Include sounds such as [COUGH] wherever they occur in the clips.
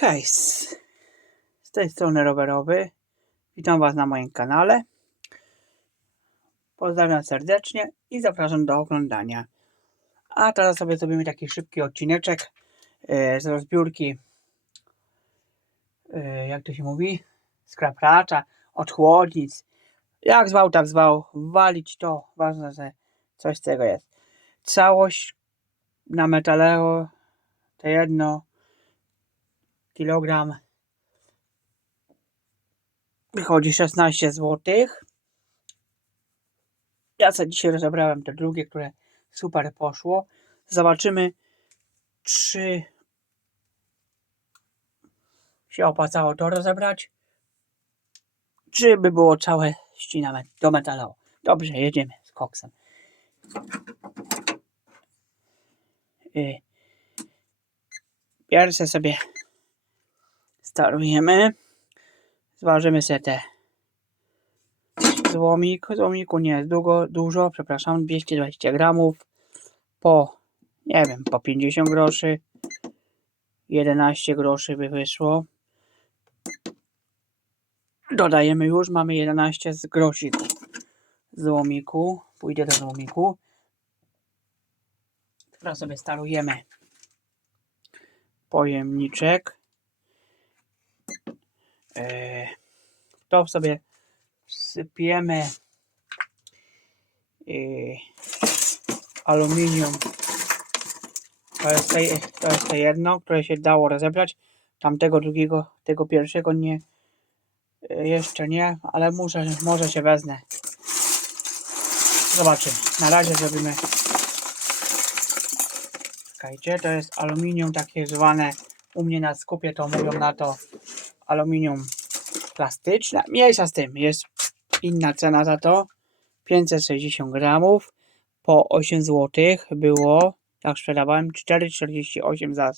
Hej, z tej strony rowerowy. Witam Was na moim kanale. Pozdrawiam serdecznie i zapraszam do oglądania. A teraz sobie zrobimy taki szybki odcineczek e, z rozbiórki, e, jak to się mówi, skrapracza, od chłodnic. Jak zwał, tak zwał. Walić to, ważne, że coś z tego jest. Całość na metalero, to jedno kilogram wychodzi 16 zł. Ja sobie dzisiaj rozebrałem te drugie, które super poszło. Zobaczymy, czy się opłacało to rozebrać, czy by było całe ścinane do metalowo. Dobrze, jedziemy z koksem. Y, Pierwsze sobie starujemy. Zważymy sobie te złomik. Złomiku nie jest długo, dużo, przepraszam, 220 gramów po, nie wiem, po 50 groszy. 11 groszy by wyszło. Dodajemy już, mamy 11 z grosików złomiku. Pójdę do złomiku. Teraz sobie starujemy pojemniczek. E, To sobie wsypiemy e, aluminium. To jest, te, to jest to jedno, które się dało rozebrać. Tamtego drugiego, tego pierwszego nie, e, jeszcze nie, ale muszę, może się wezmę. Zobaczymy. Na razie zrobimy. Czekajcie, to jest aluminium takie zwane u mnie na skupie to mówią na to aluminium plastyczne. Mniejsza z tym, jest inna cena za to. 560 gramów po 8 zł było, jak sprzedawałem, 4,48 za,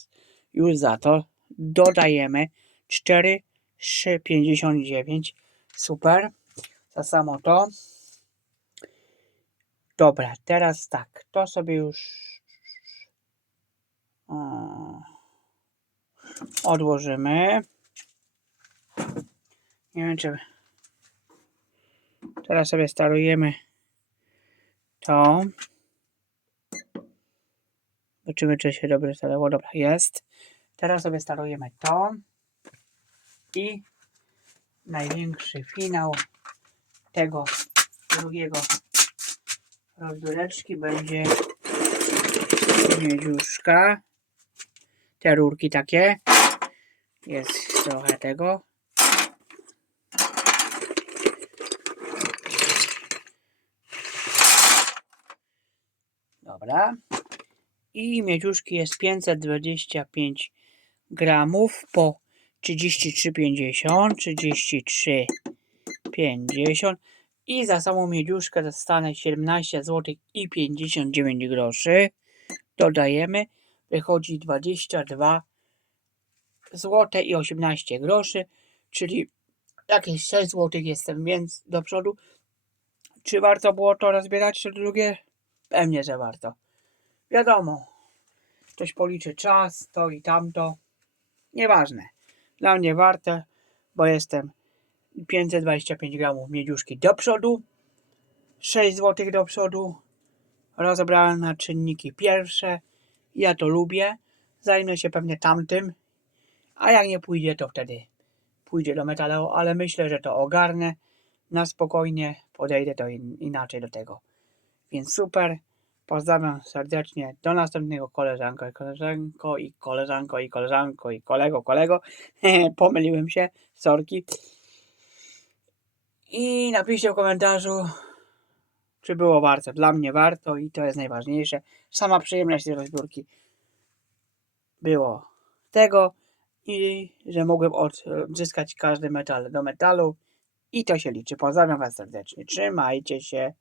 już za to. Dodajemy 4,59. Super. Za samo to. Dobra, teraz tak, to sobie już odłożymy. Nie wiem, czy teraz sobie starujemy to. Zobaczymy, czy się dobrze starowało. Dobra, jest. Teraz sobie starujemy to. I największy finał tego drugiego rozbióreczki będzie miedziuszka. Te rurki takie. Jest trochę tego. Dobra. I miedziuszki jest 525 gramów po 33,50, 33,50 i za samą miedziuszkę dostanę 17 zł i 59 groszy. Dodajemy, wychodzi 22 zł i 18 groszy, czyli jakieś 6 zł jestem więc do przodu. Czy warto było to rozbierać to drugie? Pewnie, że warto. Wiadomo, ktoś policzy czas, to i tamto. Nieważne. Dla mnie warte, bo jestem 525 gramów miedziuszki do przodu, 6 zł do przodu. Rozebrałem na czynniki pierwsze. Ja to lubię. Zajmę się pewnie tamtym. A jak nie pójdzie, to wtedy pójdzie do metalu, ale myślę, że to ogarnę. Na spokojnie podejdę to in, inaczej do tego. Więc super. Pozdrawiam serdecznie. Do następnego koleżanko i koleżanko i koleżanko i koleżanko i kolego, kolego. [LAUGHS] Pomyliłem się. Sorki. I napiszcie w komentarzu, czy było warto. Dla mnie warto i to jest najważniejsze. Sama przyjemność tej rozbiórki było tego i że mogłem odzyskać każdy metal do metalu i to się liczy. Pozdrawiam Was serdecznie. Trzymajcie się.